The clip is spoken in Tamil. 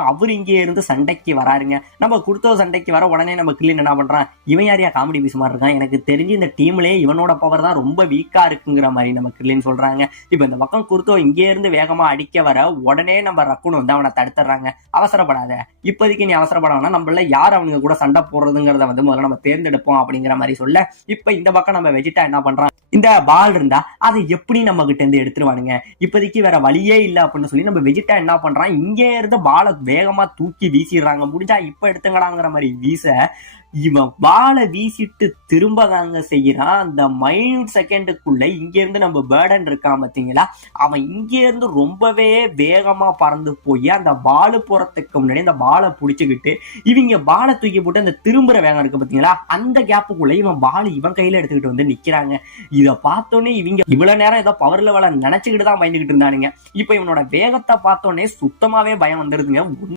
அவர் இங்கே இருந்து சண்டைக்கு வராருங்க. நம்ம கொடுத்த சண்டைக்கு வர உடனே நம்ம கில்லின் என்ன பண்றான், இவன் யாரையா காமெடி பீஸ் மாதிரி இருக்கான், எனக்கு தெரிஞ்சு இந்த டீம்லயே இவனோட பவர் தான் ரொம்ப வீக்கா இருக்குங்கிற மாதிரி நம்ம கில்லின் சொல்றாங்க. இப்ப இந்த பக்கம் குருத்தோ இங்கே இருந்து வேகமா அடிக்க வர உடனே நம்ம ரக்குன் வந்து அவனை தடுத்துறாங்க. அவசரப்படாத, இப்போதைக்கு நீ அவசரப்படாமனா நம்மள யார் அவனுங்க கூட சண்டை போடுறதுங்கிறத வந்து முதல்ல நம்ம தேர்ந்தெடுப்போம் அப்படிங்கிற மாதிரி சொல்ல, இப்ப இந்த பக்கம் நம்ம வெஜிடா என்ன பண்றான், இந்த பால் இருந்தா அதை எப்படி நம்ம கிட்ட இருந்து எடுத்துருவானுங்க, இப்போதைக்கு வேற வழியே இல்ல அப்படின்னு சொல்லி நம்ம வெஜிடா என்ன பண்றான், இங்கே இருந்து பாலை வேகமா தூக்கி வீசிடுறாங்க. முடிஞ்சா இப்ப எடுத்துங்கடாங்கிற மாதிரி வீச, இவன் பாலை வீசிட்டு திரும்ப தாங்க செய்யறான். அந்த மைனூட் செகண்டுக்குள்ள இங்க இருந்து நம்ம பேர்டன் இருக்கான் பாத்தீங்களா, அவன் இங்க இருந்து ரொம்பவே வேகமா பறந்து போய் அந்த பாலு போறதுக்கு முன்னாடி அந்த பாலை புடிச்சுக்கிட்டு இவங்க பாலை தூக்கி போட்டு அந்த திரும்புற வேகம் இருக்கு பாத்தீங்களா, அந்த கேப்புக்குள்ள இவன் பால் இவன் கையில எடுத்துக்கிட்டு வந்து நிக்கிறாங்க. இத பார்த்தோன்னே இவங்க இவ்வளவு நேரம் ஏதோ பவர் லெவலை நினைச்சுக்கிட்டு தான் பயந்துகிட்டு இருந்தானுங்க. இப்ப இவனோட வேகத்தை பார்த்தோன்னே சுத்தமாவே பயம் வந்துருதுங்க.